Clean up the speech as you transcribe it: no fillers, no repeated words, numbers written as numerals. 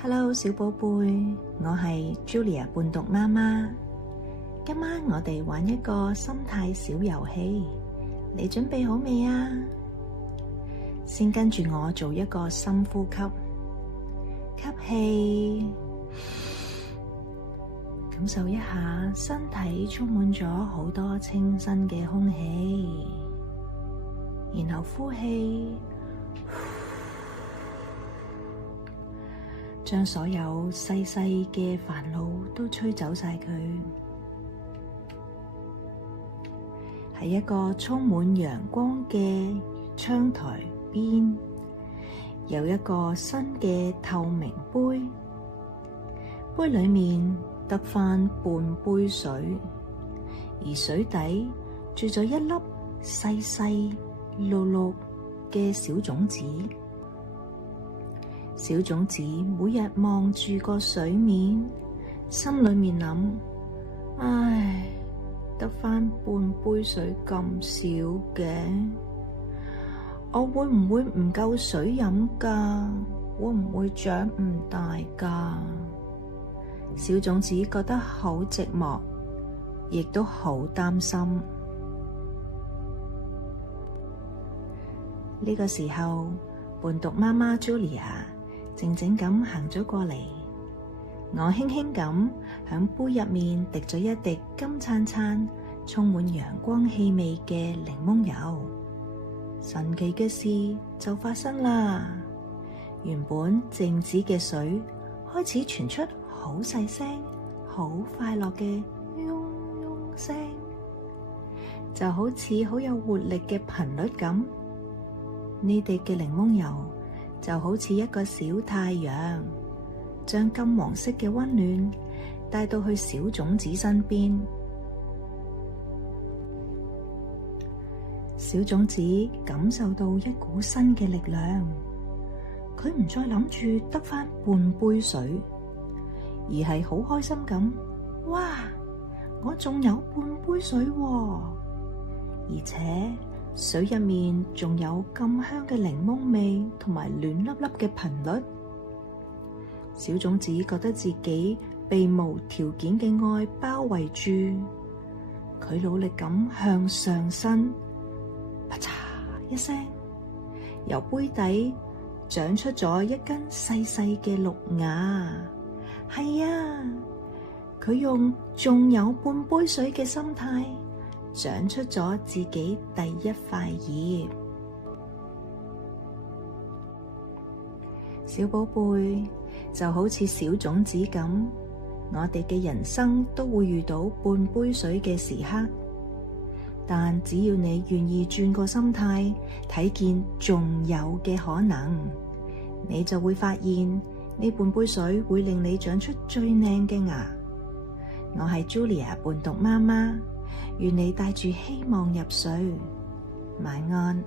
Hello， 小寶貝，我係 Julia 伴讀媽媽。今晚我哋玩一個心態小遊戲，你準備好未啊？先跟住我做一個深呼吸，吸氣，感受一下身體充滿咗好多清新嘅空氣，然後呼氣。將所有細細嘅煩惱都吹走晒佢。喺一個充滿陽光嘅窗台邊，有一個新嘅透明杯，杯裏面得返半杯水，而水底住咗一粒細細綠綠嘅小種子。小種子每日望住個水面，心裏面諗：唉，得返半杯水咁少嘅，我會唔會唔夠水飲㗎？會唔會長唔大㗎？小種子覺得好寂寞，亦都好擔心。呢個時候，伴讀媽媽 Julia靜靜咁行咗過嚟，我輕輕咁響杯入面滴咗一滴金燦燦、充滿陽光氣味嘅檸檬油。神奇嘅事就發生啦！原本靜止嘅水開始傳出好細聲、好快樂嘅嗡嗡聲，就好似好有活力嘅頻率咁。呢滴嘅檸檬油就好似一個小太陽，將金黃色嘅溫暖帶到去小種子身邊。小種子感受到一股新嘅力量，佢唔再諗住得返半杯水，而係好開心咁，哇！我仲有半杯水喎，而且水入面仲有咁香嘅檸檬味同埋暖粒粒嘅頻率。小種子覺得自己被無條件嘅愛包圍住，佢努力咁向上伸，啪嚓一聲，由杯底長出咗一根細細嘅綠芽。係啊，佢用仲有半杯水嘅心態長出咗自己第一塊葉。小寶貝，就好似小種子咁，我哋嘅人生都會遇到半杯水嘅時刻，但只要你願意轉個心態，睇見仲有嘅可能，你就會發現呢半杯水會令你長出最靚嘅芽。我係 Julia 伴讀媽媽，願你帶住希望入睡，晚安。